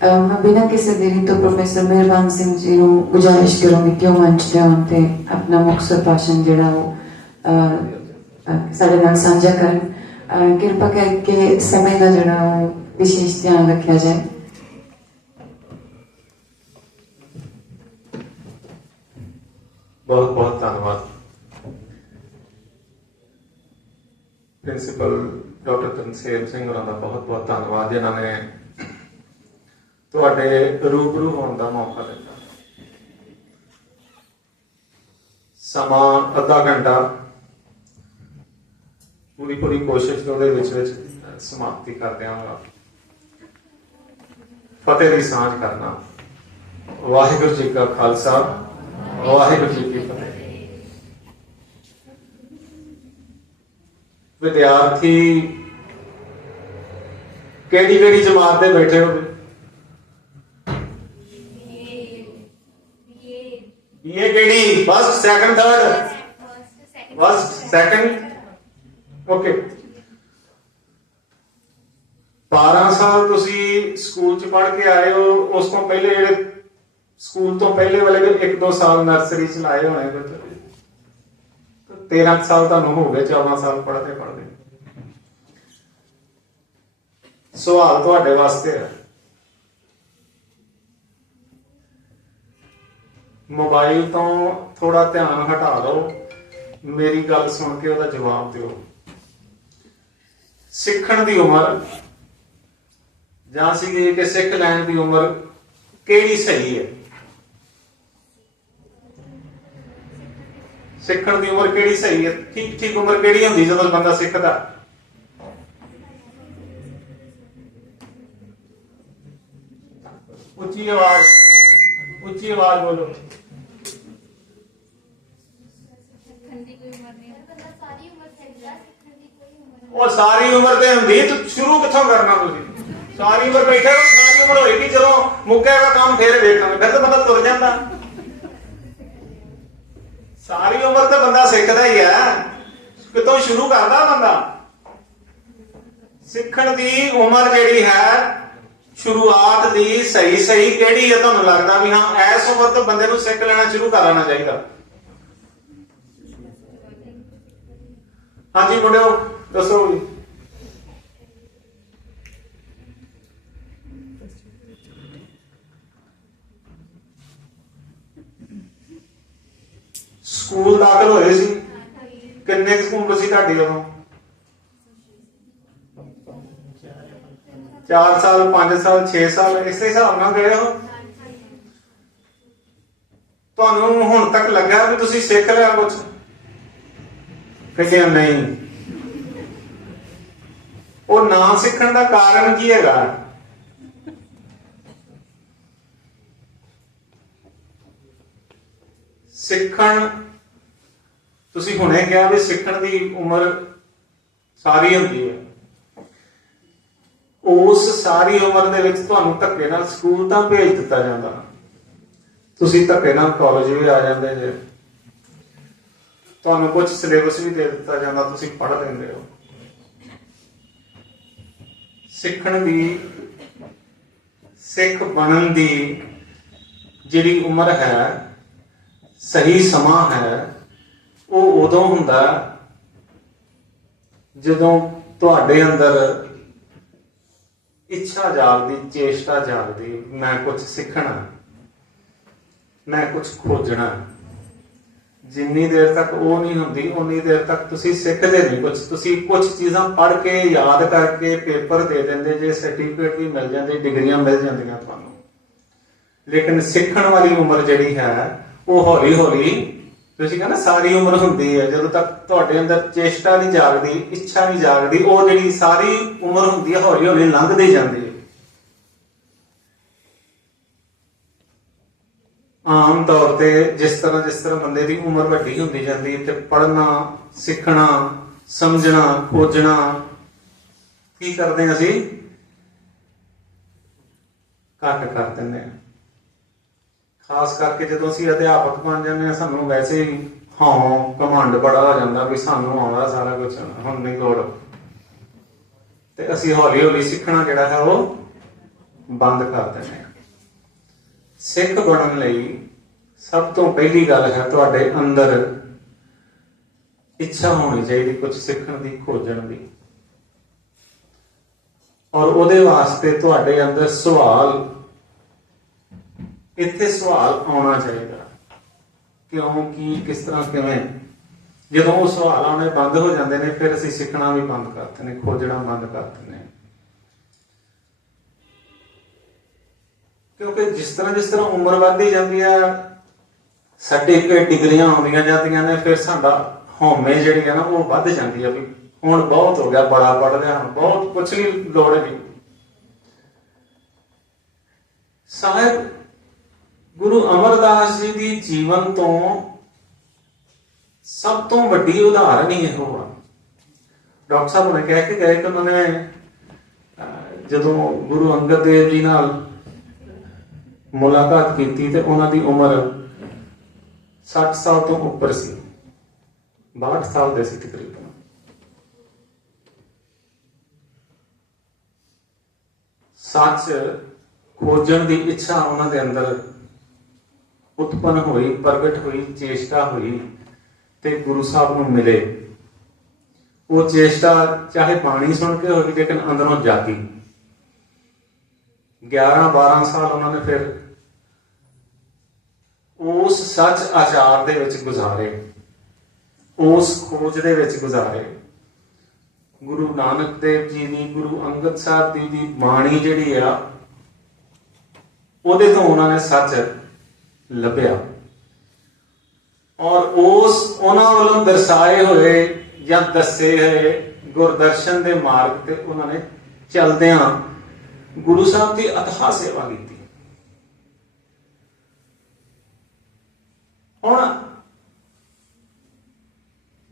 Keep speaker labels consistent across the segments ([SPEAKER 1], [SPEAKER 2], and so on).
[SPEAKER 1] ਮੈਂ ਬਿਨਾਂ ਕਿਸੇ ਦੇਰੀ ਤੋਂ ਪ੍ਰੋਫੈਸਰ ਮਿਹਰਬਾਨ ਸਿੰਘ ਜੀ ਨੂੰ ਗੁਜ਼ਾਰਿਸ਼ ਕਰਾਂਗੀ ਕਿ ਉਹ ਮੰਚ ਤੇ ਆਉਣ ਤੇ ਆਪਣਾ ਮੁਖਤਸਰ ਭਾਸ਼ਣ ਜਿਹੜਾ ਉਹ ਸਾਡੇ ਨਾਲ ਸਾਂਝਾ ਕਰਨ ਕਿਰਪਾ ਕਰਕੇ ਸਮੇਂ ਦਾ ਜਿਹੜਾ ਉਹ ਵਿਸ਼ੇਸ਼ ਧਿਆਨ ਰੱਖਿਆ ਜਾਏ
[SPEAKER 2] ਬਹੁਤ ਬਹੁਤ ਧੰਨਵਾਦ ਪ੍ਰਿੰਸੀਪਲ ਡਾਕਟਰ ਤਨਸੇਰ ਸਿੰਘ ਹੋਰਾਂ ਦਾ ਬਹੁਤ ਬਹੁਤ ਧੰਨਵਾਦ ਜਿਨ੍ਹਾਂ ਨੇ ਤੁਹਾਡੇ ਰੂਬਰੂ ਹੋਣ ਦਾ ਮੌਕਾ ਦਿੱਤਾ। ਸਮਾਂ ਅੱਧਾ ਘੰਟਾ ਪੂਰੀ ਪੂਰੀ ਕੋਸ਼ਿਸ਼ ਉਹਦੇ ਵਿੱਚ ਵਿੱਚ ਸਮਾਪਤੀ ਕਰ ਦਿਆਂਗਾ ਫਤਿਹ ਦੀ ਸਾਂਝ ਕਰਨਾ। ਵਾਹਿਗੁਰੂ ਜੀ ਕਾ ਖਾਲਸਾ, ਵਾਹਿਗੁਰੂ ਜੀ ਕੀ ਫਤਿਹ। ਵਿਦਿਆਰਥੀ ਕਿਹੜੀ ਕਿਹੜੀ ਜਮਾਤ ਦੇ ਬੈਠੇ ਹੋ ਕਿਹੜੀ first second third first second 12 ਸਾਲ ਤੁਸੀਂ ਸਕੂਲ ਚ ਪੜ੍ਹ ਕੇ ਆਏ ਹੋ, ਉਸ ਤੋਂ ਪਹਿਲੇ ਜਿਹੜੇ ਸਕੂਲ ਤੋਂ ਪਹਿਲੇ ਵਾਲੇ ਵੀ 1-2 ਸਾਲ ਨਰਸਰੀ ਚ ਲਾਏ ਹੋਣੇ ਬੱਚੇ 13 ਸਾਲ ਤੁਹਾਨੂੰ ਹੋ ਗਏ 14 ਸਾਲ ਪੜ੍ਹਦੇ ਪੜ੍ਹਦੇ। ਸਵਾਲ ਤੁਹਾਡੇ ਵਾਸਤੇ ਹੈ ਮੋਬਾਈਲ ਤੋਂ ਥੋੜਾ ਧਿਆਨ ਹਟਾ ਲਓ। ਮੇਰੀ ਗੱਲ ਸੁਣ ਕੇ ਉਹਦਾ ਜਵਾਬ ਦਿਓ। ਸਿੱਖਣ ਦੀ ਉਮਰ, ਜਾਂ ਸੀ ਕਿ ਸਿੱਖ ਲੈਣ ਦੀ ਉਮਰ ਕਿਹੜੀ ਸਹੀ ਹੈ? ਸਿੱਖਣ ਦੀ ਉਮਰ ਕਿਹੜੀ ਸਹੀ ਹੈ? ਠੀਕ ਠੀਕ ਉਮਰ ਕਿਹੜੀ ਹੁੰਦੀ ਜਦੋਂ ਬੰਦਾ ਸਿੱਖਦਾ? ਉੱਚੀ ਆਵਾਜ਼ ਉੱਚੀ ਆਵਾਜ਼ ਬੋਲੋ
[SPEAKER 3] ਸਿੱਖਣ ਦੀ ਕੋਈ ਉਮਰ ਨਹੀਂ ਬੰਦਾ ਸਾਰੀ ਉਮਰ ਸਿੱਖਦਾ ਸਿੱਖਣ ਦੀ ਕੋਈ ਉਮਰ ਨਹੀਂ।
[SPEAKER 2] ਉਹ ਸਾਰੀ ਉਮਰ ਤੇ ਹੁੰਦੀ ਤੂੰ ਸ਼ੁਰੂ ਕਿੱਥੋਂ ਕਰਨਾ ਤੁਸੀਂ? ਸਾਰੀ ਉਮਰ ਬੈਠੇ ਰਹੋ ਸਾਰੀ ਉਮਰ ਹੋਏਗੀ ਜਦੋਂ ਮੁੱਕੇਗਾ ਕੰਮ ਫੇਰ ਵੇਖਾਂਗੇ ਫਿਰ ਤਾਂ ਬੰਦਾ ਤੁਰ ਜਾਂਦਾ। ਸਾਰੀ ਉਮਰ ਤੇ ਬੰਦਾ ਸਿੱਖਦਾ ਹੀ ਹੈ। ਕਿਤੋਂ ਸ਼ੁਰੂ ਕਰਦਾ ਬੰਦਾ? ਸਿੱਖਣ ਦੀ ਉਮਰ ਜਿਹੜੀ ਹੈ ਸ਼ੁਰੂਆਤ ਦੀ ਸਹੀ ਸਹੀ ਕਿਹੜੀ ਹੈ ਤੁਹਾਨੂੰ ਲੱਗਦਾ ਵੀ ਹਾਂ ਐਸ ਉਮਰ ਤੋਂ ਬੰਦੇ ਨੂੰ ਸਿੱਖ ਲੈਣਾ ਸ਼ੁਰੂ ਕਰ ਲੈਣਾ ਚਾਹੀਦਾ। ਹਾਂਜੀ ਮੁੰਡਿਓ, ਦੱਸੋ ਜੀ। ਸਕੂਲ ਦਾਖਲ ਹੋਏ ਸੀ। ਕਿੰਨੇ ਕੁ ਉਮਰ ਸੀ ਤੁਹਾਡੀ ਉਦੋਂ? 4 ਸਾਲ 5 ਸਾਲ 6 ਸਾਲ, ਇਸੇ ਹਿਸਾਬ ਨਾਲ ਗਏ ਹੋ? ਤੁਹਾਨੂੰ ਹੁਣ ਤੱਕ ਲੱਗਾ ਵੀ ਤੁਸੀਂ ਸਿੱਖ ਲਿਆ ਕੁਝ ਫਿਰ ਨਹੀਂ। ਉਹ ਨਾ ਸਿੱਖਣ ਦਾ ਕਾਰਨ ਕੀ ਹੈਗਾ? ਸਿੱਖਣ, ਤੁਸੀਂ ਹੁਣੇ ਕਿਹਾ ਵੀ ਸਿੱਖਣ ਦੀ ਉਮਰ ਸਾਰੀ ਹੁੰਦੀ ਹੈ। ਉਸ ਸਾਰੀ ਉਮਰ ਦੇ ਵਿੱਚ ਤੁਹਾਨੂੰ ਧੱਕੇ ਨਾਲ ਸਕੂਲ ਤਾਂ ਭੇਜ ਦਿੱਤਾ ਜਾਂਦਾ। ਤੁਸੀਂ ਧੱਕੇ ਨਾਲ ਕਾਲਜ ਵੀ ਆ ਜਾਂਦੇ ਜੇ। ਤੁਹਾਨੂੰ ਕੁਝ ਸਿਲੇਬਸ ਵੀ ਦੇ ਦਿੱਤਾ ਜਾਂਦਾ, ਤੁਸੀਂ ਪੜ੍ਹ ਲੈਂਦੇ ਹੋ। ਸਿੱਖਣ ਦੀ, ਸਿੱਖ ਬਣਨ ਦੀ ਜਿਹੜੀ ਉਮਰ ਹੈ, ਸਹੀ ਸਮਾਂ ਹੈ, ਉਹ ਉਦੋਂ ਹੁੰਦਾ ਜਦੋਂ ਤੁਹਾਡੇ ਅੰਦਰ ਇੱਛਾ ਜਾਗਦੀ, ਚੇਸ਼ਟਾ ਜਾਗਦੀ, ਮੈਂ ਕੁਝ ਸਿੱਖਣਾ, ਮੈਂ ਕੁਝ ਖੋਜਣਾ। ਜਿੰਨੀ ਦੇਰ ਤੱਕ ਉਹ ਨਹੀਂ ਹੁੰਦੀ, ਉਨੀ ਦੇਰ ਤੱਕ ਤੁਸੀਂ ਸਿੱਖਦੇ ਨਹੀਂ ਕੁਝ ਤੁਸੀਂ ਕੁਝ ਚੀਜ਼ਾਂ ਪੜ੍ਹ ਕੇ ਯਾਦ ਕਰਕੇ ਪੇਪਰ ਦੇ ਦਿੰਦੇ, ਜੇ ਸਰਟੀਫਿਕੇਟ ਵੀ ਮਿਲ ਜਾਂਦੇ, ਡਿਗਰੀਆਂ ਮਿਲ ਜਾਂਦੀਆਂ ਤੁਹਾਨੂੰ। ਲੇਕਿਨ ਸਿੱਖਣ ਵਾਲੀ ਉਮਰ ਜਿਹੜੀ ਹੈ, ਉਹ ਹੌਲੀ ਹੌਲੀ ਤੁਸੀਂ ਕਹਿੰਦੇ ਸਾਰੀ ਉਮਰ ਹੁੰਦੀ ਹੈ। ਜਦੋਂ ਤੱਕ ਤੁਹਾਡੇ ਅੰਦਰ ਚੇਸ਼ਟਾ ਨਹੀਂ ਜਾਗਦੀ, ਇੱਛਾ ਨਹੀਂ ਜਾਗਦੀ, ਉਹ ਜਿਹੜੀ ਸਾਰੀ ਉਮਰ ਹੁੰਦੀ ਹੈ ਹੌਲੀ ਹੌਲੀ ਲੰਘਦੀ ਜਾਂਦੀ ਹੈ। ਆਮ ਤੌਰ ਤੇ ਜਿਸ ਤਰ੍ਹਾਂ ਜਿਸ ਤਰ੍ਹਾਂ ਬੰਦੇ ਦੀ ਉਮਰ ਵੱਡੀ ਹੁੰਦੀ ਜਾਂਦੀ ਹੈ ਤੇ ਪੜ੍ਹਨਾ, ਸਿੱਖਣਾ, ਸਮਝਣਾ, ਖੋਜਣਾ, ਕੀ ਕਰਦੇ ਹਾਂ ਅਸੀਂ? ਘੱਟ ਕਰ ਦਿੰਦੇ ਹਾਂ। ਖਾਸ ਕਰਕੇ ਜਦੋਂ ਅਸੀਂ ਅਧਿਆਪਕ ਬਣ ਜਾਂਦੇ ਹਾਂ, ਸਾਨੂੰ ਵੈਸੇ ਹੀ ਹਾਂ ਕਮਾਂਡ ਬੜਾ ਹੋ ਜਾਂਦਾ ਵੀ ਸਾਨੂੰ ਆਉਂਦਾ ਸਾਰਾ ਕੁਝ ਹੁਣ ਨਹੀਂ ਲੋੜ। ਤੇ ਅਸੀਂ ਹੌਲੀ ਹੌਲੀ ਸਿੱਖਣਾ ਜਿਹੜਾ ਹੈ ਉਹ ਬੰਦ ਕਰ ਦਿੰਦੇ ਹਾਂ। ਸਿੱਖ ਬਣਨ ਲਈ ਸਭ ਤੋਂ ਪਹਿਲੀ ਗੱਲ ਹੈ ਤੁਹਾਡੇ ਅੰਦਰ ਇੱਛਾ ਹੋਣੀ ਚਾਹੀਦੀ ਕੁਝ ਸਿੱਖਣ ਦੀ, ਖੋਜਣ ਦੀ। ਔਰ ਉਹਦੇ ਵਾਸਤੇ ਤੁਹਾਡੇ ਅੰਦਰ ਸਵਾਲ, ਇੱਥੇ ਸਵਾਲ ਆਉਣਾ ਚਾਹੀਦਾ। ਕਿਉਂ, ਕੀ, ਕਿਸ ਤਰ੍ਹਾਂ, ਕਿਵੇਂ? ਜਦੋਂ ਉਹ ਸਵਾਲ ਆਉਣੇ ਬੰਦ ਹੋ ਜਾਂਦੇ ਨੇ, ਫਿਰ ਅਸੀਂ ਸਿੱਖਣਾ ਵੀ ਬੰਦ ਕਰ ਦਿੰਦੇ ਨੇ, ਖੋਜਣਾ ਬੰਦ ਕਰ ਦਿੰਦੇ ਨੇ। ਕਿਉਂਕਿ ਜਿਸ ਤਰ੍ਹਾਂ ਜਿਸ ਤਰ੍ਹਾਂ ਉਮਰ ਵੱਧਦੀ ਜਾਂਦੀ ਹੈ ਸਰਟੀਫਿਕੇਟ ਡਿਗਰੀਆਂ ਆਉਂਦੀਆਂ ਜਾਂਦੀਆਂ ਨੇ, ਫਿਰ ਸਾਡਾ ਹਉਮੈ ਜਿਹੜੀ ਹੈ ਨਾ, ਉਹ ਵੱਧ ਜਾਂਦੀ ਹੈ ਵੀ ਹੁਣ ਬਹੁਤ ਹੋ ਗਿਆ, ਬੜਾ ਪੜ ਲਿਆ ਹੁਣ, ਬਹੁਤ ਕੁਛ ਨਹੀਂ ਲੋੜ ਨਹੀਂ ਸਾਹਿਬ, ਗੁਰੂ ਅਮਰਦਾਸ ਜੀ ਦੀ ਜੀਵਨ ਤੋਂ ਸਭ ਤੋਂ ਵੱਡੀ ਉਦਾਹਰਨ ਹੀ ਇਹੋ ਆ। ਡਾਕਟਰ ਸਾਹਿਬ ਨੇ ਕਿਹਾ ਕਿ ਗਏ ਕਿ ਉਹਨਾਂ ਨੇ ਜਦੋਂ ਗੁਰੂ ਅੰਗਦ ਦੇਵ ਜੀ ਨਾਲ ਮੁਲਾਕਾਤ ਕੀਤੀ ਤੇ ਉਹਨਾਂ ਦੀ ਉਮਰ 60 ਸਾਲ ਤੋਂ ਉੱਪਰ ਸੀ। 62 ਸਾਲ ਦੇ ਸੀ ਤਕਰੀਬਨ। ਸੱਚ ਖੋਜਣ ਦੀ ਇੱਛਾ ਉਹਨਾਂ ਦੇ ਅੰਦਰ ਉਤਪਨ ਹੋਈ, ਪ੍ਰਗਟ ਹੋਈ, ਚੇਸ਼ਟਾ ਹੋਈ ਤੇ ਗੁਰੂ ਸਾਹਿਬ ਨੂੰ ਮਿਲੇ। ਉਹ ਚੇਸ਼ਟਾ ਚਾਹੇ ਬਾਣੀ ਸੁਣ ਕੇ ਹੋਵੇ, ਲੇਕਿਨ ਅੰਦਰੋਂ ਜਾਗੀ। 11 12 ਸਾਲ ਉਹਨਾਂ ਨੇ ਫਿਰ ਉਸ ਸੱਚ ਆਚਾਰ ਦੇ ਵਿੱਚ ਗੁਜ਼ਾਰੇ, ਉਸ ਖੋਜ ਦੇ ਵਿੱਚ ਗੁਜ਼ਾਰੇ। ਗੁਰੂ ਨਾਨਕ ਦੇਵ ਜੀ ਦੀ, ਗੁਰੂ ਅੰਗਦ ਸਾਹਿਬ ਜੀ ਦੀ ਬਾਣੀ ਜਿਹੜੀ ਆ, ਉਹਦੇ ਤੋਂ ਉਹਨਾਂ ਨੇ ਸੱਚ ਲੱਭਿਆ। ਔਰ ਉਸ ਉਹਨਾਂ ਵੱਲੋਂ ਦਰਸਾਏ ਹੋਏ ਜਾਂ ਦੱਸੇ ਹੋਏ ਗੁਰਦਰਸ਼ਨ ਦੇ ਮਾਰਗ ਤੇ ਉਹਨਾਂ ਨੇ ਚਲਦਿਆਂ ਗੁਰੂ ਸਾਹਿਬ ਦੀ ਅਥਾਹ ਸੇਵਾ ਕੀਤੀ। ਹੁਣ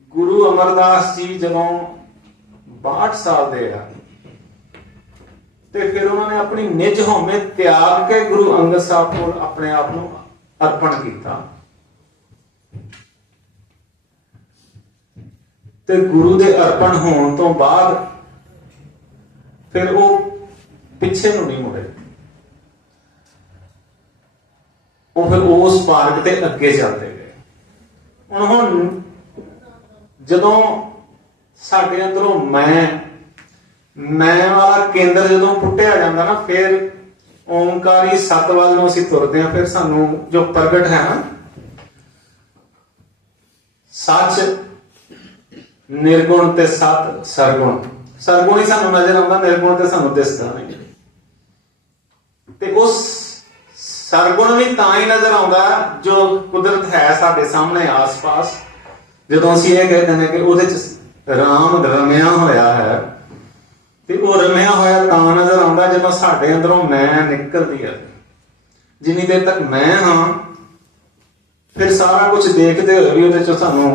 [SPEAKER 2] ਗੁਰੂ ਅਮਰਦਾਸ ਜੀ ਜਦੋਂ 62 ਸਾਲ ਦੇ ਆ, ਤੇ ਫਿਰ ਉਹਨਾਂ ਨੇ ਆਪਣੀ ਨਿਜ ਹਉਮੈ ਤਿਆਗ ਕੇ ਗੁਰੂ ਅੰਗਦ ਸਾਹਿਬ ਕੋਲ ਆਪਣੇ ਆਪ ਨੂੰ ਅਰਪਣ ਕੀਤਾ। ਤੇ ਗੁਰੂ ਦੇ ਅਰਪਣ ਹੋਣ ਤੋਂ ਬਾਅਦ ਫਿਰ ਉਹ ਪਿੱਛੇ ਨੂੰ ਨਹੀਂ ਮੁੜੇ। ਉਹ ਫਿਰ ਉਸ ਮਾਰਗ ਤੇ ਅੱਗੇ ਚੱਲਦੇ ਗਏ। ਹੁਣ ਹੁਣ ਜਦੋਂ ਸਾਡੇ ਅੰਦਰੋਂ ਮੈਂ ਮੈਂ ਵਾਲਾ ਕੇਂਦਰ ਜਦੋਂ ਪੁੱਟਿਆ ਜਾਂਦਾ ਨਾ, ਫਿਰ ਓਮਕਾਰੀ ਸਤ ਵੱਲ ਨੂੰ ਅਸੀਂ ਤੁਰਦੇ ਹਾਂ, ਫਿਰ ਸਾਨੂੰ ਜੋ ਪ੍ਰਗਟ ਹੈ ਨਾ, ਸੱਚ, ਨਿਰਗੁਣ ਤੇ ਸਤ ਸਰਗੁਣ। ਸਰਗੁਣ ਹੀ ਸਾਨੂੰ ਨਜ਼ਰ ਆਉਂਦਾ, ਨਿਰਗੁਣ ਤੇ ਸਾਨੂੰ ਦਿਸਦਾ ਨਹੀਂ। ਤੇ ਉਸ ਸਰਗੁਣ ਵੀ ਤਾਂ ਹੀ ਨਜ਼ਰ ਆਉਂਦਾ ਜੋ ਕੁਦਰਤ ਹੈ ਸਾਡੇ ਸਾਹਮਣੇ ਆਸ-ਪਾਸ। ਜਦੋਂ ਅਸੀਂ ਇਹ ਕਹਿੰਦੇ ਨੇ ਕਿ ਉਹਦੇ ਚ ਰਾਮ ਰਮਿਆ ਹੋਇਆ ਹੈ, ਤੇ ਉਹ ਰਮਿਆ ਹੋਇਆ ਤਾਂ ਨਜ਼ਰ ਆਉਂਦਾ ਜਦੋਂ ਸਾਡੇ ਅੰਦਰੋਂ ਮੈਂ ਨਿਕਲਦੀ ਹੈ। ਜਿੰਨੀ ਦੇਰ ਤੱਕ ਮੈਂ ਹਾਂ, ਫਿਰ ਸਾਰਾ ਕੁਝ ਦੇਖਦੇ ਹੋਏ ਵੀ ਉਹਦੇ ਚ ਸਾਨੂੰ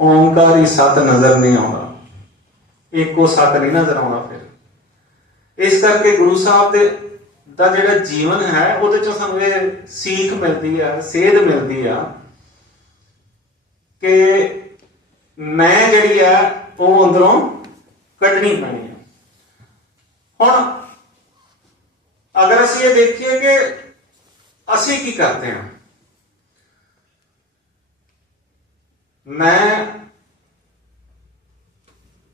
[SPEAKER 2] ਓਮਕਾਰੀ ਸਤ ਨਜ਼ਰ ਨਹੀਂ ਆਉਂਦਾ। ਇੱਕੋ ਸਤ ਨਹੀਂ ਨਜ਼ਰ ਆਉਂਦਾ। ਇਸ ਕਰਕੇ ਗੁਰੂ ਸਾਹਿਬ ਦੇ ਦਾ ਜਿਹੜਾ ਜੀਵਨ ਹੈ, ਉਹਦੇ ਚੋਂ ਸਾਨੂੰ ਇਹ ਸੀਖ ਮਿਲਦੀ ਆ, ਸੇਧ ਮਿਲਦੀ ਆ ਕਿ ਮੈਂ ਜਿਹੜੀ ਆ, ਉਹ ਅੰਦਰੋਂ ਕੱਢਣੀ ਪੈਣੀ ਆ। ਹੁਣ, ਅਗਰ ਅਸੀਂ ਇਹ ਦੇਖੀਏ ਕਿ ਅਸੀਂ ਕੀ ਕਰਦੇ ਹਾਂ ਮੈਂ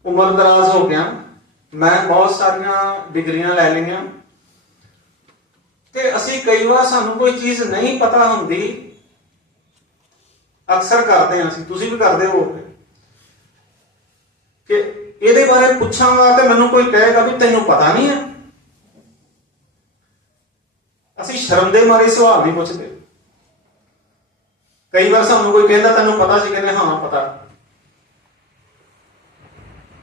[SPEAKER 2] ਉਮਰ ਦਰਾਜ਼ ਹੋ ਗਿਆ। ਮੈਂ ਬਹੁਤ ਸਾਰੀਆਂ ਡਿਗਰੀਆਂ ਲੈ ਲਈਆਂ। ਤੇ ਅਸੀਂ ਕਈ ਵਾਰ ਸਾਨੂੰ ਕੋਈ ਚੀਜ਼ ਨਹੀਂ ਪਤਾ ਹੁੰਦੀ, ਅਕਸਰ ਕਰਦੇ ਹਾਂ ਅਸੀਂ, ਤੁਸੀਂ ਵੀ ਕਰਦੇ ਹੋ। ਕਿ ਇਹਦੇ ਬਾਰੇ ਪੁੱਛਾਂਗਾ ਤੇ ਮੈਨੂੰ ਕੋਈ ਕਹੇਗਾ ਵੀ ਤੈਨੂੰ ਪਤਾ ਨਹੀਂ ਹੈ। ਅਸੀਂ ਸ਼ਰਮ ਦੇ ਮਾਰੇ ਸਵਾਲ ਨਹੀਂ ਪੁੱਛਦੇ। ਕਈ ਵਾਰ ਸਾਨੂੰ ਕੋਈ ਕਹਿੰਦਾ ਤੈਨੂੰ ਪਤਾ ਸੀ, ਕਹਿੰਦੇ ਹਾਂ ਪਤਾ।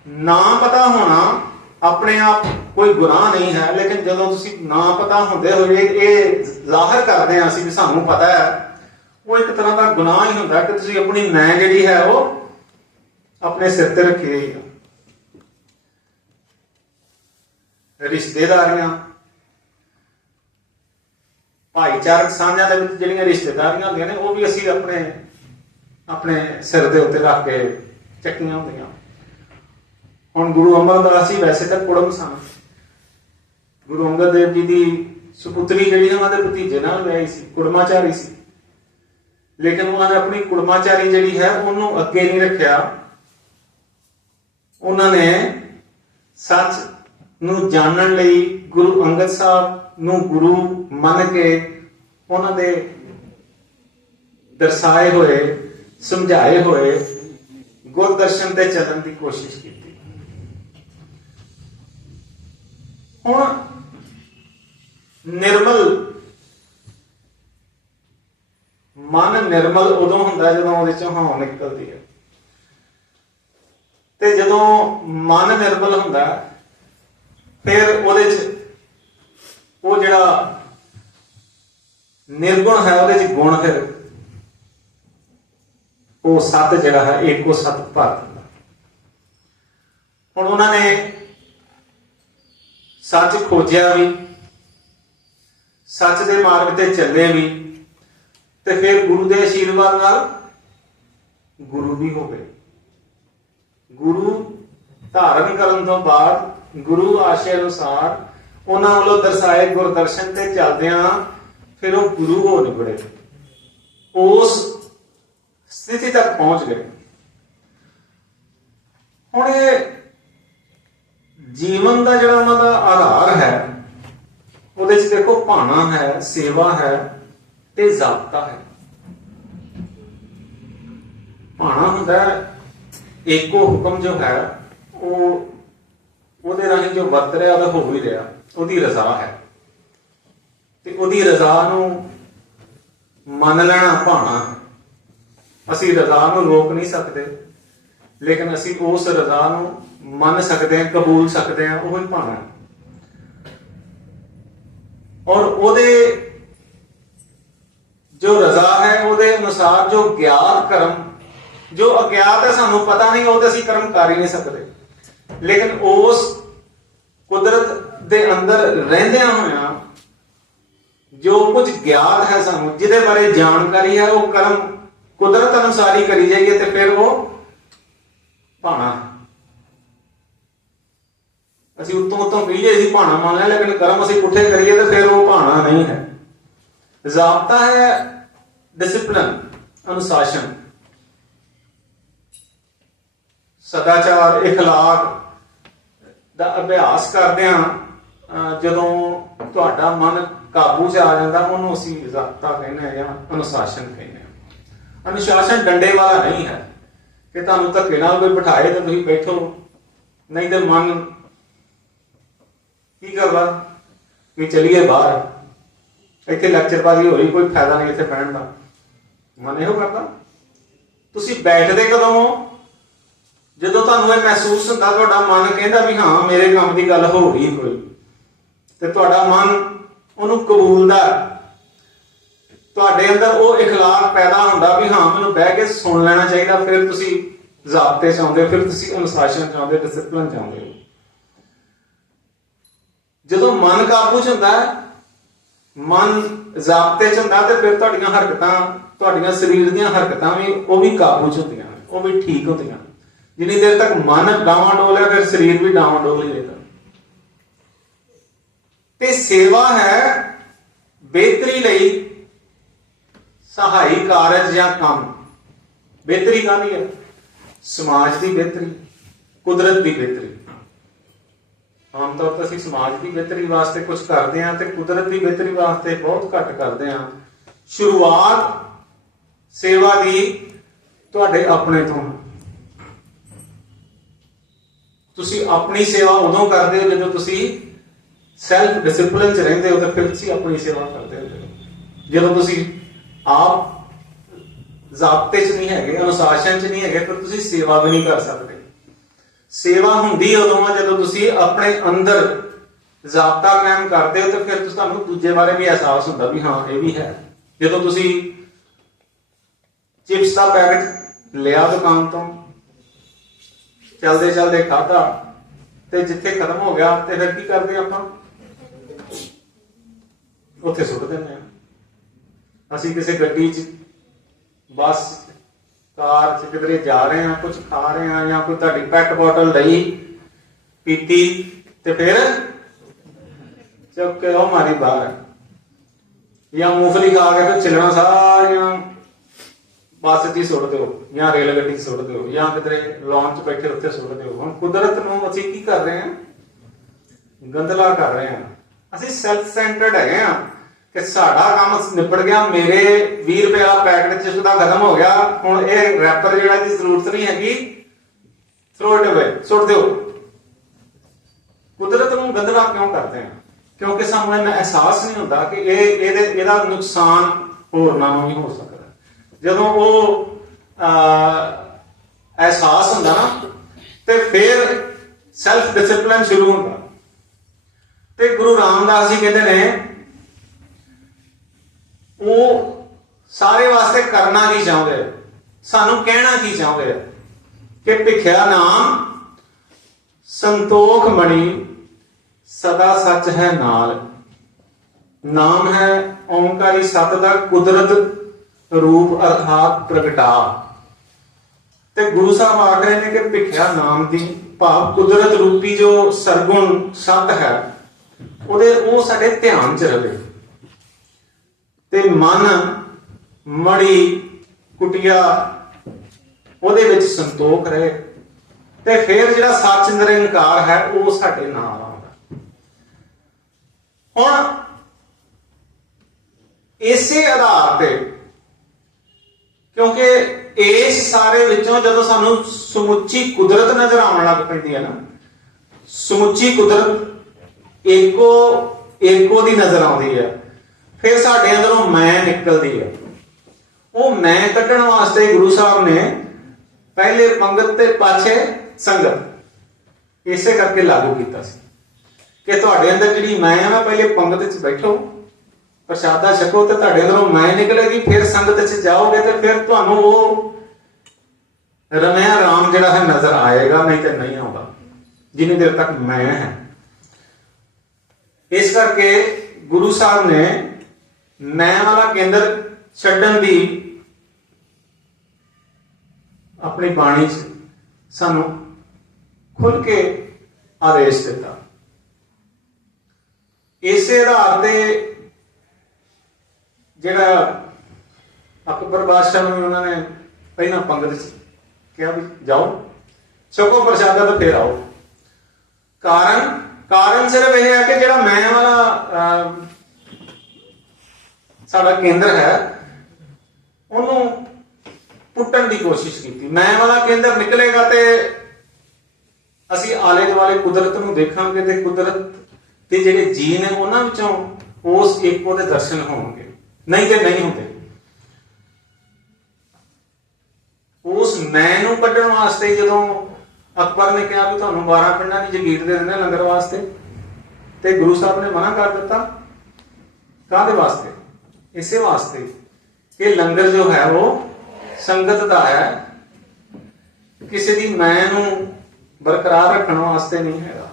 [SPEAKER 2] ਨਾ ਪਤਾ ਹੋਣਾ ਆਪਣੇ ਆਪ ਕੋਈ ਗੁਨਾਹ ਨਹੀਂ ਹੈ, ਲੇਕਿਨ ਜਦੋਂ ਤੁਸੀਂ ਨਾ ਪਤਾ ਹੁੰਦੇ ਹੋਏ ਇਹ ਜ਼ਾਹਰ ਕਰਦੇ ਆ ਅਸੀਂ ਵੀ ਸਾਨੂੰ ਪਤਾ ਹੈ, ਉਹ ਇੱਕ ਤਰ੍ਹਾਂ ਦਾ ਗੁਨਾਹ ਹੀ ਹੁੰਦਾ ਕਿ ਤੁਸੀਂ ਆਪਣੀ ਮੈਂ ਜਿਹੜੀ ਹੈ ਉਹ ਆਪਣੇ ਸਿਰ ਤੇ ਰੱਖੀ ਹੋਈ ਹੈ ਰਿਸ਼ਤੇਦਾਰੀਆਂ, ਭਾਈਚਾਰਕ ਸਾਂਝਾਂ ਦੇ ਵਿੱਚ ਜਿਹੜੀਆਂ ਰਿਸ਼ਤੇਦਾਰੀਆਂ ਹੁੰਦੀਆਂ ਨੇ, ਉਹ ਵੀ ਅਸੀਂ ਆਪਣੇ ਆਪਣੇ ਸਿਰ ਦੇ ਉੱਤੇ ਰੱਖ ਕੇ ਚੱਕੀਆਂ ਹੁੰਦੀਆਂ। ਹੁਣ ਗੁਰੂ ਅਮਰਦਾਸ ਜੀ ਵੈਸੇ ਤਾਂ ਕੁੜਮ ਸਨ ਗੁਰੂ ਅੰਗਦ ਦੇਵ ਜੀ ਦੀ ਸੁਪੁੱਤਰੀ ਜਿਹੜੀ ਉਹਨਾਂ ਦੇ ਭਤੀਜੇ ਨਾਲ ਵਿਆਹੀ ਸੀ, ਕੁੜਮਾਚਾਰੀ ਸੀ। ਲੇਕਿਨ ਉਹਨਾਂ ਨੇ ਆਪਣੀ ਕੁੜਮਾਚਾਰੀ ਜਿਹੜੀ ਹੈ, ਉਹਨੂੰ ਅੱਗੇ ਨਹੀਂ ਰੱਖਿਆ। ਉਹਨਾਂ ਨੇ ਸੱਚ ਨੂੰ ਜਾਣਨ ਲਈ ਗੁਰੂ ਅੰਗਦ ਸਾਹਿਬ ਨੂੰ ਗੁਰੂ ਮੰਨ ਕੇ ਉਹਨਾਂ ਦੇ ਦਰਸਾਏ ਹੋਏ, ਸਮਝਾਏ ਹੋਏ ਗੁਰਦਰਸ਼ਨ ਤੇ ਚੱਲਣ ਦੀ ਕੋਸ਼ਿਸ਼ ਕੀਤੀ। ਹੁਣ ਨਿਰਮਲ, ਮਨ ਨਿਰਮਲ ਉਦੋਂ ਹੁੰਦਾ ਜਦੋਂ ਉਹਦੇ ਚੋਂ ਹਉ ਨਿਕਲਦੀ ਹੈ। ਤੇ ਜਦੋਂ ਮਨ ਨਿਰਮਲ ਹੁੰਦਾ, ਫਿਰ ਉਹਦੇ ਚ ਉਹ ਜਿਹੜਾ ਨਿਰਗੁਣ ਹੈ, ਉਹਦੇ ਚ ਗੁਣ ਫਿਰ ਉਹ ਸੱਤ ਜਿਹੜਾ ਹੈ, ਇੱਕੋ ਸੱਤ ਭਰ ਦਿੰਦਾ ਹੁਣ ਉਹਨਾਂ ਨੇ ਸੱਚ ਖੋਜਿਆ ਵੀ, ਸੱਚ ਦੇ ਮਾਰਗ ਤੇ ਚੱਲੇ ਵੀ, ਤੇ ਫਿਰ ਗੁਰੂ ਦੇ ਆਸ਼ੀਰਵਾਦ ਨਾਲ ਗੁਰੂ ਵੀ ਹੋ ਗਏ। ਗੁਰੂ ਧਾਰਨ ਕਰਨ ਤੋਂ ਬਾਅਦ ਗੁਰੂ ਆਸ਼ੇ ਅਨੁਸਾਰ ਉਹਨਾਂ ਵੱਲੋਂ ਦਰਸਾਏ ਗੁਰਦਰਸ਼ਨ ਤੇ ਚੱਲਦਿਆਂ ਫਿਰ ਉਹ ਗੁਰੂ ਹੋ ਨਿਬੜੇ ਉਸ ਸਥਿਤੀ ਤੱਕ ਪਹੁੰਚ ਗਏ। ਹੁਣ ਇਹ ਜੀਵਨ ਦਾ ਜਿਹੜਾ ਉਹਨਾਂ ਦਾ ਆਧਾਰ ਹੈ ਉਹਦੇ ਚ ਦੇਖੋ ਭਾਣਾ ਹੈ ਸੇਵਾ ਹੈ ਤੇ ਜ਼ਾਬਤਾ ਹੈ। ਭਾਣਾ ਹੁੰਦਾ ਹੈ, ਏਕੋ ਹੁਕਮ ਜੋ ਹੈ ਉਹ ਉਹਦੇ ਰਾਹੀਂ ਜੋ ਵਰਤ ਰਿਹਾ ਉਹ ਹੋ ਹੀ ਰਿਹਾ ਉਹਦੀ ਰਜ਼ਾ ਹੈ। ਤੇ ਉਹਦੀ ਰਜ਼ਾ ਨੂੰ ਮੰਨ ਲੈਣਾ ਭਾਣਾ ਹੈ। ਅਸੀਂ ਰਜ਼ਾ ਨੂੰ ਰੋਕ ਨਹੀਂ ਸਕਦੇ। ਲੇਕਿਨ ਅਸੀਂ ਉਸ ਰਜ਼ਾ ਨੂੰ ਮੰਨ ਸਕਦੇ ਹਾਂ, ਕਬੂਲ ਸਕਦੇ ਹਾਂ, ਉਹ ਹੀ ਭਾਣਾ ਔਰ ਉਹਦੇ ਜੋ ਰਜ਼ਾ ਹੈ, ਉਹਦੇ ਅਨੁਸਾਰ ਜੋ ਗਿਆਤ ਕਰਮ, ਜੋ ਅਗਿਆਤ ਹੈ, ਸਾਨੂੰ ਪਤਾ ਨਹੀਂ, ਉਹ ਤੇ ਅਸੀਂ ਕਰਮ ਕਰ ਹੀ ਨਹੀਂ ਸਕਦੇ। ਲੇਕਿਨ ਉਸ ਕੁਦਰਤ ਦੇ ਅੰਦਰ ਰਹਿੰਦਿਆਂ ਹੋਇਆਂ ਜੋ ਕੁਝ ਗਿਆਤ ਹੈ ਸਾਨੂੰ, ਜਿਹਦੇ ਬਾਰੇ ਜਾਣਕਾਰੀ ਹੈ, ਉਹ ਕਰਮ ਕੁਦਰਤ ਅਨੁਸਾਰ ਹੀ ਕਰੀ ਜਾਈਏ ਤੇ ਫਿਰ ਉਹ ਭਾਣਾ ਹੈ। ਅਸੀਂ ਉੱਤੋਂ ਉੱਤੋਂ ਕਹੀਏ ਅਸੀਂ ਭਾਣਾ ਮੰਨ ਲਿਆ ਲੇਕਿਨ ਕਰਮ ਅਸੀਂ ਪੁੱਠੇ ਕਰੀਏ ਤੇ ਫਿਰ ਉਹ ਭਾਣਾ ਨਹੀਂ ਹੈ ਜ਼ਾਬਤਾ ਹੈ ਡਿਸਪਲਿਨ ਅਨੁਸ਼ਾਸਨ ਸਦਾਚਾਰ اخلاق ਦਾ ਅਭਿਆਸ ਕਰਦੇ ਆ ਜਦੋਂ ਤੁਹਾਡਾ ਮਨ ਕਾਬੂ 'ਚ ਆ ਜਾਂਦਾ ਉਹਨੂੰ ਅਸੀਂ ਜ਼ਾਬਤਾ ਕਹਿੰਦੇ ਆ ਜਾਂ ਅਨੁਸ਼ਾਸਨ ਕਹਿੰਦੇ ਆ ਅਨੁਸ਼ਾਸਨ ਡੰਡੇ ਵਾਲਾ ਨਹੀਂ ਹੈ ਕਿ ਤੁਹਾਨੂੰ ਧੱਕੇ ਨਾਲ ਕੋਈ ਬਿਠਾਏ ਤੇ ਤੁਸੀਂ ਬੈਠੋ। ਨਹੀਂ ਤੇ ਮਨ। ਕੀ ਕਰਦਾ ਵੀ ਚਲੀਏ ਬਾਹਰ। ਇੱਥੇ ਲੈਕਚਰਬਾਜ਼ੀ ਹੋ ਰਹੀ ਕੋਈ ਫਾਇਦਾ ਨਹੀਂ ਇੱਥੇ ਬਹਿਣ ਦਾ। ਮਨ ਇਹੋ ਕਰਦਾ। ਤੁਸੀਂ ਬੈਠਦੇ ਕਦੋਂ ਹੋ? ਜਦੋਂ ਤੁਹਾਨੂੰ ਇਹ ਮਹਿਸੂਸ ਹੁੰਦਾ, ਤੁਹਾਡਾ ਮਨ ਕਹਿੰਦਾ ਵੀ ਹਾਂ, ਮੇਰੇ ਕੰਮ ਦੀ ਗੱਲ ਹੋ ਰਹੀ ਕੋਈ। ਤੇ ਤੁਹਾਡਾ ਮਨ ਉਹਨੂੰ ਕਬੂਲਦਾ ਤੁਹਾਡੇ ਅੰਦਰ ਉਹ اخلاق ਪੈਦਾ ਹੁੰਦਾ ਵੀ ਹਾਂ ਮੈਨੂੰ ਬਹਿ ਕੇ ਸੁਣ ਲੈਣਾ ਚਾਹੀਦਾ ਫਿਰ ਤੁਸੀਂ ਜ਼ਾਬਤੇ ਚਾਹੁੰਦੇ ਹੋ, ਫਿਰ ਤੁਸੀਂ ਅਨੁਸ਼ਾਸਨ ਚਾਹੁੰਦੇ ਡਿਸਪਲਿਨ ਚਾਹੁੰਦੇ ਹੋ ਜਦੋਂ ਮਨ ਕਾਬੂ ਚ ਹੁੰਦਾ ਹੈ ਮਨ ਜ਼ਾਬਤੇ ਚ ਹੁੰਦਾ ਤੇ ਫਿਰ ਤੁਹਾਡੀਆਂ ਹਰਕਤਾਂ ਤੁਹਾਡੀਆਂ ਸਰੀਰ ਦੀਆਂ ਹਰਕਤਾਂ ਵੀ ਉਹ ਵੀ ਕਾਬੂ ਚ ਹੁੰਦੀਆਂ ਨੇ, ਉਹ ਵੀ ਠੀਕ ਹੁੰਦੀਆਂ ਜਿੰਨੀ ਦੇਰ ਤੱਕ ਮਨ ਡਾਵਾਂ ਡੋਲ ਹੈ ਫਿਰ ਸਰੀਰ ਵੀ ਡਾਵਾਂ ਡੋਲ ਹੀ ਰਹੇਗਾ ਤੇ ਸੇਵਾ ਹੈ ਬਿਹਤਰੀ ਲਈ ਸਹਾਈ ਕਾਰਜ ਜਾਂ ਕੰਮ। ਬਿਹਤਰੀ ਕਾਹਦੀ ਹੈ ਸਮਾਜ ਦੀ ਬਿਹਤਰੀ, ਕੁਦਰਤ ਦੀ ਬਿਹਤਰੀ। ਆਮ ਤੌਰ ਤੇ ਅਸੀਂ ਸਮਾਜ ਦੀ ਬਿਹਤਰੀ ਵਾਸਤੇ ਕੁਝ ਕਰਦੇ ਹਾਂ ਤੇ ਕੁਦਰਤ ਦੀ ਬਿਹਤਰੀ ਵਾਸਤੇ ਬਹੁਤ ਘੱਟ ਕਰਦੇ ਹਾਂ। ਸ਼ੁਰੂਆਤ ਸੇਵਾ ਦੀ ਤੁਹਾਡੇ ਆਪਣੇ ਤੋਂ। ਤੁਸੀਂ ਆਪਣੀ ਸੇਵਾ ਉਦੋਂ ਕਰਦੇ ਹੋ ਜਦੋਂ ਤੁਸੀਂ ਸੈਲਫ ਡਿਸਪਲਿਨ ਚ ਰਹਿੰਦੇ ਹੋ ਤਾਂ ਫਿਰ ਤੁਸੀਂ ਆਪਣੀ ਸੇਵਾ ਕਰਦੇ ਹੋ। ਜਦੋਂ ਤੁਸੀਂ ਆਪ ਜ਼ਾਬਤੇ ਚ ਨਹੀਂ ਹੈਗੇ, ਅਨੁਸ਼ਾਸਨ ਚ ਨਹੀਂ ਹੈਗੇ ਪਰ ਤੁਸੀਂ ਸੇਵਾ ਵੀ ਨਹੀਂ ਕਰ ਸਕਦੇ। ਸੇਵਾ ਹੁੰਦੀ ਉਦੋਂ ਆ ਜਦੋਂ ਤੁਸੀਂ ਆਪਣੇ ਅੰਦਰ ਜ਼ਾਬਤਾ ਕਾਇਮ ਕਰਦੇ ਹੋ ਤੇ ਫਿਰ ਤੁਹਾਨੂੰ ਦੂਜੇ ਬਾਰੇ ਵੀ ਅਹਿਸਾਸ ਹੁੰਦਾ ਵੀ ਹਾਂ, ਇਹ ਵੀ ਹੈ। ਜਦੋਂ ਤੁਸੀਂ ਚਿਪਸ ਦਾ ਪੈਕਟ ਲਿਆ ਦੁਕਾਨ ਤੋਂ, ਚਲਦੇ ਚਲਦੇ ਖਾਧਾ ਤੇ ਜਿੱਥੇ ਖਤਮ ਹੋ ਗਿਆ ਤੇ ਫਿਰ ਕੀ ਕਰਦੇ ਆਪਾਂ? ਉੱਥੇ ਸੁੱਟ ਦਿੰਦੇ ਆ। ਅਸੀਂ ਕਿਸੇ ਗੱਡੀ 'ਚ, ਬੱਸ, ਕਾਰ 'ਚ ਕਿਧਰੇ ਜਾ ਰਹੇ ਹਾਂ ਕੁਝ ਖਾ ਰਹੇ ਹਾਂ ਜਾਂ ਕੋਈ ਤੁਹਾਡੀ ਪੈਟ ਬੋਟਲ ਲਈ ਪੀਤੀ ਤੇ ਫਿਰ ਚੁੱਕ ਕੇ ਉਹ ਮਾਰੀ ਬਾਹਰ। ਜਾਂ ਮੂੰਗਫਲੀ ਖਾ ਕੇ ਤੇ ਛਿੱਲਣਾ ਸਾਰੀਆਂ ਬੱਸ 'ਚ ਹੀ ਸੁੱਟ ਦਿਓ, ਜਾਂ ਰੇਲ ਗੱਡੀ 'ਚ ਸੁੱਟ ਦਿਓ, ਜਾਂ ਕਿਧਰੇ ਲਾਂਚ 'ਚ ਬੈਠੇ ਉੱਥੇ ਸੁੱਟ ਦਿਓ। ਹੁਣ ਕੁਦਰਤ ਨੂੰ ਅਸੀਂ ਕੀ ਕਰ ਰਹੇ ਹਾਂ? ਗੰਦਲਾ ਕਰ ਰਹੇ ਹਾਂ। ਅਸੀਂ ਸੈਲਫ ਸੈਂਟਰਡ ਹੈਗੇ ਆ ਕਿ ਸਾਡਾ ਕੰਮ ਨਿਬੜ ਗਿਆ, ਮੇਰੇ 20 ਰੁਪਏ ਵਾਲਾ ਪੈਕਟ ਚਿਪਸ ਦਾ ਖਤਮ ਹੋ ਗਿਆ, ਹੁਣ ਇਹ ਰੈਪਰ ਜਿਹੜਾ ਦੀ ਜ਼ਰੂਰਤ ਨਹੀਂ ਹੈਗੀ ਥਰੋ ਇਟ ਅਵੇ ਸੁੱਟ ਦਿਓ। ਕੁਦਰਤ ਨੂੰ ਗੰਦਲਾ ਕਿਉਂ ਕਰਦੇ ਆ? ਕਿਉਂਕਿ ਸਾਨੂੰ ਇਹਨਾਂ ਅਹਿਸਾਸ ਨਹੀਂ ਹੁੰਦਾ ਕਿ ਇਹ, ਇਹਦੇ, ਇਹਦਾ ਨੁਕਸਾਨ ਹੋਰਨਾਂ ਨੂੰ ਵੀ ਹੋ ਸਕਦਾ। ਜਦੋਂ ਉਹ ਅਹਿਸਾਸ ਹੁੰਦਾ ਨਾ, ਤੇ ਫਿਰ ਸੈਲਫ ਡਿਸਪਲਿਨ ਸ਼ੁਰੂ ਹੁੰਦਾ। ਤੇ ਗੁਰੂ ਰਾਮਦਾਸ ਜੀ ਕਹਿੰਦੇ ਨੇ ਉਹ ਸਾਰੇ ਵਾਸਤੇ ਕਰਨਾ ਕੀ ਚਾਹੁੰਦੇ ਸਾਨੂੰ ਕਹਿਣਾ ਕੀ ਚਾਹੁੰਦੇ ਆ ਕਿ ਭਿਖਿਆ ਨਾਮ ਸੰਤੋਖ ਮਣੀ ਸਦਾ ਸੱਚ ਹੈ ਨਾਲ। ਨਾਮ ਹੈ ਓੰਕਾਰੀ ਸਤ ਦਾ ਕੁਦਰਤ ਰੂਪ ਅਰਥਾਤ ਪ੍ਰਗਟਾ ਤੇ ਗੁਰੂ ਸਾਹਿਬ ਆਖ ਰਹੇ ਨੇ ਕਿ ਭਿਖਿਆ ਨਾਮ ਦੀ ਭਾਵ ਕੁਦਰਤ ਰੂਪੀ ਜੋ ਸਰਗੁਣ ਸਤ ਹੈ, ਉਹਦੇ ਉਹ ਸਾਡੇ ਧਿਆਨ ਚ ਰਵੇ। ਤੇ ਮਨ ਮੜੀ ਕੁਟਿਆ ਉਹਦੇ ਵਿੱਚ ਸੰਤੋਖ ਰਹੇ। ਤੇ ਫਿਰ ਜਿਹੜਾ ਸੱਚ ਨਿਰੰਕਾਰ ਹੈ, ਉਹ ਸਾਡੇ ਨਾਲ ਆਉਂਦਾ। ਹੁਣ ਇਸੇ ਆਧਾਰ ਤੇ ਕਿਉਂਕਿ ਇਸ ਸਾਰੇ ਵਿੱਚੋਂ ਜਦੋਂ ਸਾਨੂੰ ਸਮੁੱਚੀ ਕੁਦਰਤ ਨਜ਼ਰ ਆਉਣ ਲੱਗ ਪੈਂਦੀ ਹੈ ਨਾ, ਸਮੁੱਚੀ ਕੁਦਰਤ ਏਕੋ ਏਕੋ ਦੀ ਨਜ਼ਰ ਆਉਂਦੀ ਹੈ। ਫਿਰ ਸਾਡੇ ਅੰਦਰੋਂ ਮੈਂ ਨਿਕਲਦੀ ਹੈ ਉਹ ਮੈਂ ਕੱਢਣ ਵਾਸਤੇ ਗੁਰੂ ਸਾਹਿਬ ਨੇ ਪਹਿਲੇ ਪੰਗਤ ਤੇ ਪਾਛੇ ਸੰਗਤ, ਇਸੇ ਕਰਕੇ ਲਾਗੂ ਕੀਤਾ ਸੀ ਕਿ ਤੁਹਾਡੇ ਅੰਦਰ ਜਿਹੜੀ ਮੈਂ ਆ ਨਾ ਪਹਿਲੇ ਪੰਗਤ ਵਿੱਚ ਬੈਠੋ, ਪ੍ਰਸ਼ਾਦਾ ਛਕੋ ਤੇ ਤੁਹਾਡੇ ਅੰਦਰੋਂ ਮੈਂ ਨਿਕਲੇਗੀ, ਫਿਰ ਸੰਗਤ ਵਿੱਚ ਜਾਓਗੇ ਤੇ ਫਿਰ ਤੁਹਾਨੂੰ ਉਹ ਰਮਿਆ ਰਾਮ ਜਿਹੜਾ ਹੈ ਨਜ਼ਰ ਆਏਗਾ, ਨਹੀਂ ਤੇ ਨਹੀਂ ਆਉਂਦਾ, ਜਿੰਨੀ ਦੇਰ ਤੱਕ ਮੈਂ ਹੈ। ਇਸ ਕਰਕੇ ਗੁਰੂ ਸਾਹਿਬ ਨੇ ਮੈਂ ਵਾਲਾ ਕੇਂਦਰ ਛੱਡਣ ਦੀ ਆਪਣੀ ਬਾਣੀ 'ਚ ਸਾਨੂੰ ਖੁੱਲ ਕੇ ਆਦੇਸ਼ ਦਿੱਤਾ। ਇਸੇ ਆਧਾਰ ਤੇ ਜਿਹੜਾ ਅਕਬਰ ਬਾਦਸ਼ਾਹ ਨੂੰ ਵੀ ਉਹਨਾਂ ਨੇ ਪਹਿਲਾਂ ਪੰਗਤ ਕਿਹਾ ਵੀ ਜਾਓ ਸਗੋਂ ਪ੍ਰਸ਼ਾਦਾ ਤਾਂ ਫੇਰ ਆਓ। ਕਾਰਨ ਕਾਰਨ ਸਿਰਫ ਇਹ ਹੈ ਕਿ ਜਿਹੜਾ ਮੈਂ ਵਾਲਾ ਅਹ, ਸਾਡਾ ਕੇਂਦਰ ਹੈ, ਉਹਨੂੰ ਪੁੱਟਣ ਦੀ ਕੋਸ਼ਿਸ਼ ਕੀਤੀ। ਮੈਂ ਵਾਲਾ ਕੇਂਦਰ ਨਿਕਲੇਗਾ ਤੇ ਅਸੀਂ ਆਲੇ ਦੁਆਲੇ ਕੁਦਰਤ ਨੂੰ ਦੇਖਾਂਗੇ ਤੇ ਕੁਦਰਤ ਦੇ ਜਿਹੜੇ ਜੀ ਨੇ ਉਹਨਾਂ ਵਿੱਚੋਂ ਉਸ ਇੱਕੋ ਦੇ ਦਰਸ਼ਨ ਹੋਣਗੇ। ਨਹੀਂ ਤੇ ਨਹੀਂ ਹੁੰਦੇ। ਉਸ ਮੈਂ ਨੂੰ ਕੱਢਣ ਵਾਸਤੇ ਜਦੋਂ ਅਕਬਰ ਨੇ ਕਿਹਾ ਵੀ ਤੁਹਾਨੂੰ 12 ਪਿੰਡਾਂ ਦੀ ਜਗੀਰ ਦੇ ਦਿੰਦੇ ਲੰਗਰ ਵਾਸਤੇ, ਤੇ ਗੁਰੂ ਸਾਹਿਬ ਨੇ ਮਨਾ ਕਰ ਦਿੱਤਾ। ਕਾਹਦੇ ਵਾਸਤੇ? ਇਸੇ ਵਾਸਤੇ ਕਿ ਲੰਗਰ ਜੋ ਹੈ ਉਹ ਸੰਗਤ ਦਾ ਹੈ। ਕਿਸੇ ਦੀ ਮੈਂ ਨੂੰ ਬਰਕਰਾਰ ਰੱਖਣ ਵਾਸਤੇ ਨਹੀਂ ਹੈਗਾ।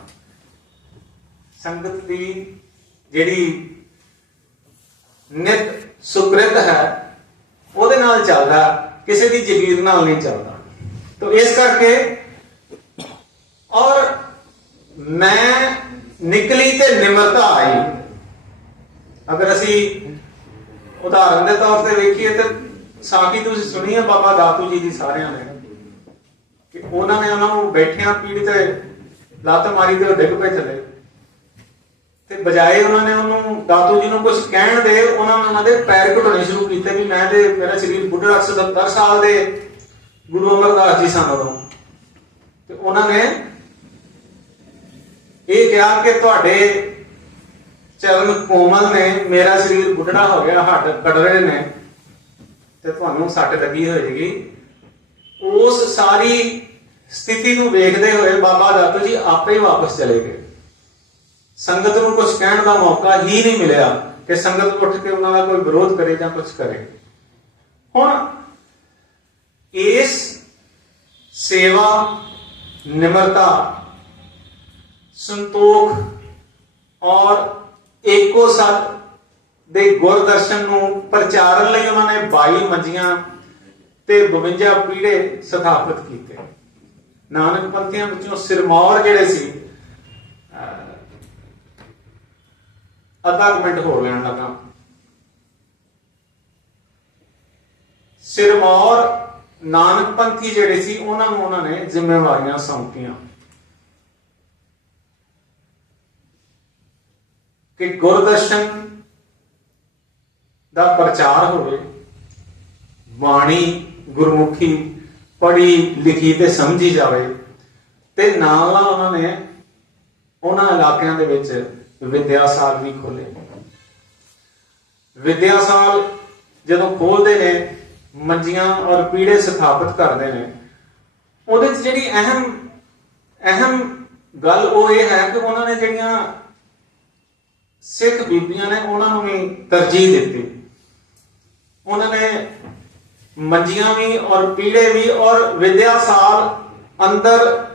[SPEAKER 2] ਸੰਗਤ ਦੀ ਜਿਹੜੀ ਨਿਤ ਸੁਕ੍ਰਿਤ ਹੈ, ਉਹਦੇ ਨਾਲ ਚੱਲਦਾ, ਕਿਸੇ ਦੀ ਜਗੀਰ ਨਾਲ ਨਹੀਂ ਚੱਲਦਾ। ਤੋ ਇਸ ਕਰਕੇ ਔਰ ਮੈਂ ਨਿਕਲੀ ਤੇ ਨਿਮਰਤਾ ਆਈ। ਅਗਰ ਅਸੀਂ ਉਦਾਹਰਨ ਦੇ ਤੌਰ ਤੇ ਵੇਖੀਏ ਤੇ ਸਾਖੀ ਤੁਸੀਂ ਸੁਣੀ ਹੈ ਬਾਬਾ ਦਾਤੂ ਜੀ ਦੀ ਸਾਰਿਆਂ ਨੇ, ਕਿ ਉਹਨਾਂ ਨੇ ਉਹਨਾਂ ਨੂੰ ਬੈਠਿਆਂ ਪੀੜ ਤੇ ਲੱਤ ਮਾਰੀ ਤੇ ਉਹ ਡਿੱਗ ਪਏ ਥੱਲੇ। ਤੇ ਬਜਾਏ ਉਹਨਾਂ ਨੇ ਉਹਨੂੰ ਦਾਤੂ ਜੀ ਨੂੰ ਕੁਝ ਕਹਿਣ ਦੇ, ਉਹਨਾਂ ਨੇ ਉਹਨਾਂ ਦੇ ਪੈਰ ਘੁੱਟਣੇ ਸ਼ੁਰੂ ਕੀਤੇ ਵੀ ਮੈਂ ਤੇ ਮੇਰਾ ਸਰੀਰ ਬੁੱਢਾ 77 ਸਾਲ ਦੇ ਗੁਰੂ ਅਮਰਦਾਸ ਜੀ ਸਨ ਉਦੋਂ। ਤੇ ਉਹਨਾਂ ਨੇ ਇਹ ਕਿਹਾ ਕਿ ਤੁਹਾਡੇ ਚਰਨ ਕੋਮਲ ਨੇ, ਮੇਰਾ ਸਰੀਰ ਬੁੱਢਾ ਹੋ ਗਿਆ, ਹੱਡ ਕੱਢ ਰਹੇ ਨੇ, ਤੇ ਤੁਹਾਨੂੰ ਸੱਟ ਲੱਗੀ ਹੋਏਗੀ। ਉਸ ਸਾਰੀ ਸਥਿਤੀ ਨੂੰ ਵੇਖਦੇ ਹੋਏ ਬਾਬਾ ਦਾਤੂ ਜੀ ਆਪੇ ਵਾਪਸ ਚਲੇ ਗਏ। ਸੰਗਤ ਨੂੰ ਕੁਝ ਕਹਿਣ ਦਾ ਮੌਕਾ ਹੀ ਨਹੀਂ ਮਿਲਿਆ ਕਿ ਸੰਗਤ ਉੱਠ ਕੇ ਉਹਨਾਂ ਦਾ ਕੋਈ ਵਿਰੋਧ ਕਰੇ ਜਾਂ ਕੁਝ ਕਰੇ। ਹੁਣ ਇਸ ਸੇਵਾ, ਨਿਮਰਤਾ, ਸੰਤੋਖ ਔਰ ਏਕੋ ਸਤ ਦੇ ਗੁਰ ਨੂੰ ਪ੍ਰਚਾਰਨ ਲਈ ਉਹਨਾਂ ਨੇ 22 ਮੰਜੀਆਂ ਤੇ 52 ਪੀੜੇ ਸਥਾਪਿਤ ਕੀਤੇ। ਨਾਨਕ ਪੰਥੀਆਂ ਵਿੱਚੋਂ ਸਿਰਮੌਰ ਜਿਹੜੇ ਸੀ ਅੱਧਾ ਕੁ ਮਿੰਟ ਹੋਰ ਲੈਣ ਲੱਗਾ। ਸਿਰਮੌਰ ਨਾਨਕ ਪੰਥੀ ਜਿਹੜੇ ਸੀ, ਉਹਨਾਂ ਨੂੰ ਉਹਨਾਂ ਨੇ ਜ਼ਿੰਮੇਵਾਰੀਆਂ ਸੌਂਪੀਆਂ। ਕਿ ਗੁਰਦਰਸ਼ਨ ਦਾ ਪ੍ਰਚਾਰ ਹੋਵੇ, ਬਾਣੀ ਗੁਰਮੁਖੀ ਪੜ੍ਹੀ ਲਿਖੀ ਤੇ ਸਮਝੀ ਜਾਵੇ, ਤੇ ਨਾਲ ਨਾਲ ਉਹਨਾਂ ਨੇ ਉਹਨਾਂ ਇਲਾਕਿਆਂ ਦੇ ਵਿੱਚ ਵਿਦਿਆਸਾਲ ਵੀ ਖੋਲੇ ਵਿਦਿਆਸਾਲ ਜਦੋਂ ਖੋਲਦੇ ਨੇ, ਮੰਜੀਆਂ ਔਰ ਪੀੜੇ ਸਥਾਪਿਤ ਕਰਦੇ ਨੇ, ਉਹਦੇ 'ਚ ਜਿਹੜੀ ਅਹਿਮ ਅਹਿਮ ਗੱਲ ਉਹ ਇਹ ਹੈ ਕਿ ਉਹਨਾਂ ਨੇ ਜਿਹੜੀਆਂ ਸਿੱਖ ਬੀਬੀਆਂ ਨੇ ਉਹਨਾਂ ਨੂੰ ਵੀ ਤਰਜੀਹ ਦਿੱਤੀ। ਉਹਨਾਂ ਨੇ ਮੰਜੀਆਂ ਵੀ ਔਰ ਪੀੜੇ ਵੀ ਔਰ ਵਿਦਿਆਸਾਲ ਅੰਦਰ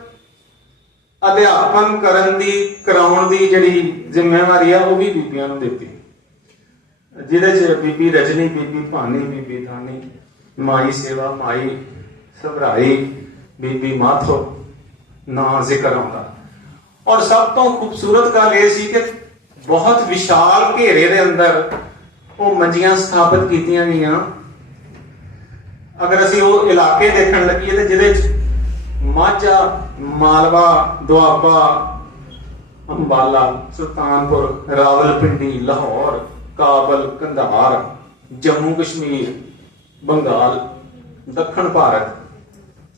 [SPEAKER 2] ਅਧਿਆਪਨ ਕਰਨ ਦੀ, ਕਰਾਉਣ ਦੀ ਜਿਹੜੀ ਜ਼ਿੰਮੇਵਾਰੀ ਆ, ਉਹ ਵੀ ਬੀਬੀਆਂ ਨੂੰ ਦਿੱਤੀ। ਜਿਹਦੇ ਚ ਬੀਬੀ ਰਜਨੀ, ਬੀਬੀ ਭਾਨੀ, ਬੀਬੀ ਧਾਨੀ, ਮਾਈ ਸੇਵਾ, ਮਾਈ ਸਭਰਾਈ, ਬੀਬੀ ਮਾਥੋ, ਨਾਂ ਜ਼ਿਕਰ ਆਉਂਦਾ। ਔਰ ਸਭ ਤੋਂ ਖੂਬਸੂਰਤ ਗੱਲ ਇਹ ਸੀ ਕਿ ਬਹੁਤ ਵਿਸ਼ਾਲ ਘੇਰੇ ਦੇ ਅੰਦਰ ਉਹ ਮੰਜੀਆਂ ਸਥਾਪਿਤ ਕੀਤੀਆਂ ਗਈਆਂ। ਅਗਰ ਅਸੀਂ ਉਹ ਇਲਾਕੇ ਦੇਖਣ ਲੱਗੀਏ ਤੇ ਜਿਹਦੇ ਚ ਮਾਝਾ, ਮਾਲਵਾ, ਦੁਆਬਾ, ਅੰਬਾਲਾ, ਸੁਲਤਾਨਪੁਰ, ਰਾਵਲਪਿੰਡੀ, ਲਾਹੌਰ, ਕਾਬਲ, ਕੰਧਾਰ, ਜੰਮੂ ਕਸ਼ਮੀਰ, ਬੰਗਾਲ, ਦੱਖਣ ਭਾਰਤ,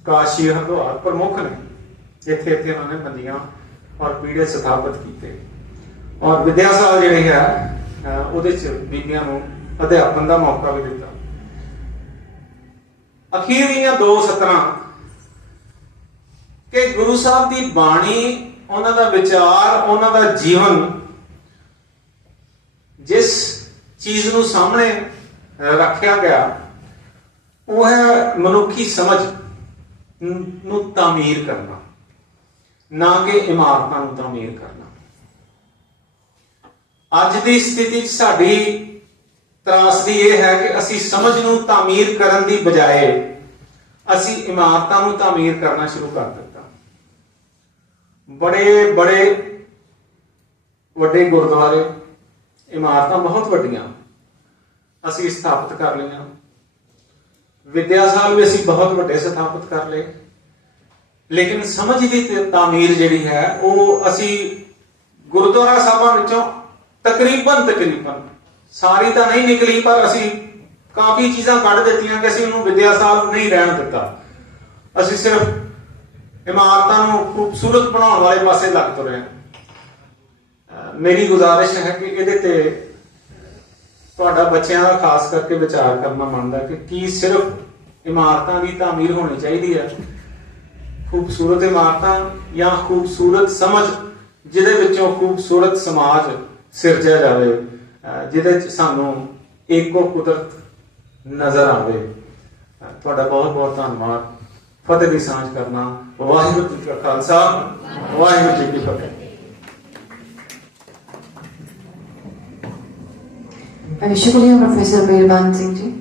[SPEAKER 2] ਕਾਸ਼ੀ ਹਰਿਦੁਆਰ ਪ੍ਰਮੁੱਖ ਨੇ। ਇੱਥੇ ਇੱਥੇ ਉਹਨਾਂ ਨੇ ਮੰਦੀਆਂ ਔਰ ਪੀੜੇ ਸਥਾਪਿਤ ਕੀਤੇ। ਔਰ ਵਿਦਿਆ ਸਾਲ ਜਿਹੜੇ ਹੈ ਉਹਦੇ ਚ ਬੀਬੀਆਂ ਨੂੰ ਅਧਿਆਪਨ ਦਾ ਮੌਕਾ ਵੀ ਦਿੱਤਾ। ਅਖੀਰ ਦੀਆਂ ਦੋ ਸਤਰਾਂ ਕਿ ਗੁਰੂ ਸਾਹਿਬ ਦੀ ਬਾਣੀ, ਉਹਨਾਂ ਦਾ ਵਿਚਾਰ, ਉਹਨਾਂ ਦਾ ਜੀਵਨ ਜਿਸ ਚੀਜ਼ ਨੂੰ ਸਾਹਮਣੇ ਰੱਖਿਆ ਗਿਆ, ਉਹ ਹੈ ਮਨੁੱਖੀ ਸਮਝ ਨੂੰ ਤਾਮੀਰ ਕਰਨਾ, ਨਾ ਕਿ ਇਮਾਰਤਾਂ ਨੂੰ ਤਾਮੀਰ ਕਰਨਾ। ਅੱਜ ਦੀ ਸਥਿਤੀ 'ਚ ਸਾਡੀ ਤਰਾਸਦੀ ਇਹ ਹੈ ਕਿ ਅਸੀਂ ਸਮਝ ਨੂੰ ਤਾਮੀਰ ਕਰਨ ਦੀ ਬਜਾਏ ਅਸੀਂ ਇਮਾਰਤਾਂ ਨੂੰ ਤਾਮੀਰ ਕਰਨਾ ਸ਼ੁਰੂ ਕਰ ਦਿੱਤਾ। ਬੜੇ ਬੜੇ ਵੱਡੇ ਗੁਰਦੁਆਰੇ, ਇਮਾਰਤਾਂ ਬਹੁਤ ਵੱਡੀਆਂ ਅਸੀਂ ਸਥਾਪਿਤ ਕਰ ਲਈਆਂ। ਵਿਦਿਆਸਾਲ ਵੀ ਅਸੀਂ ਬਹੁਤ ਵੱਡੇ ਸਥਾਪਿਤ ਕਰ ਲਏ। ਲੇਕਿਨ ਸਮਝ ਦੀ ਤਾਮੀਰ ਜਿਹੜੀ ਹੈ, ਉਹ ਅਸੀਂ ਗੁਰਦੁਆਰਾ ਸਾਹਿਬਾਂ ਵਿੱਚੋਂ ਤਕਰੀਬਨ ਤਕਰੀਬਨ। ਸਾਰੀ ਤਾਂ ਨਹੀਂ ਨਿਕਲੀ, ਪਰ ਅਸੀਂ ਕਾਫੀ ਚੀਜ਼ਾਂ ਕੱਢ ਦਿੱਤੀਆਂ ਕਿ ਅਸੀਂ ਉਹਨੂੰ ਵਿਦਿਆ ਵਿਦਿਆਸਾਲ ਨਹੀਂ ਰਹਿਣ ਦਿੱਤਾ। ਅਸੀਂ ਸਿਰਫ ਇਮਾਰਤਾਂ ਨੂੰ ਖੂਬਸੂਰਤ ਬਣਾਉਣ ਵਾਲੇ ਪਾਸੇ ਲੱਗ ਤੁਰੇ ਹਾਂ। ਮੇਰੀ ਗੁਜ਼ਾਰਿਸ਼ ਹੈ ਕਿ ਇਹਦੇ ਤੇ ਤੁਹਾਡਾ ਬੱਚਿਆਂ ਦਾ ਖਾਸ ਕਰਕੇ ਵਿਚਾਰ ਕਰਨਾ ਮੰਨਦਾ ਕਿ ਕੀ ਸਿਰਫ ਇਮਾਰਤਾਂ ਦੀ ਤਾਮੀਰ ਹੋਣੀ ਚਾਹੀਦੀ ਹੈ? ਖੂਬਸੂਰਤ ਇਮਾਰਤਾਂ ਜਾਂ ਖੂਬਸੂਰਤ ਸਮਝ, ਜਿਹਦੇ ਵਿੱਚੋਂ ਖੂਬਸੂਰਤ ਸਮਾਜ ਸਿਰਜਿਆ ਜਾਵੇ ਜਿਹਦੇ ਚ ਸਾਨੂੰ ਏਕੋ ਕੁਦਰਤ ਨਜ਼ਰ ਆਵੇ। ਤੁਹਾਡਾ ਬਹੁਤ ਬਹੁਤ ਧੰਨਵਾਦ। ਫਤਿਹ ਦੀ ਸਾਂਝ ਕਰਨਾ। ਵਾਹਿਗੁਰੂ ਜੀ ਕਾ ਖਾਲਸਾ। ਵਾਹਿਗੁਰੂ ਜੀ ਕੀ ਫਤਿਹ।
[SPEAKER 1] ਸ਼ੁਕਰੀਆ ਪ੍ਰੋਫੈਸਰ ਮਿਹਰਬਾਨ ਸਿੰਘ ਜੀ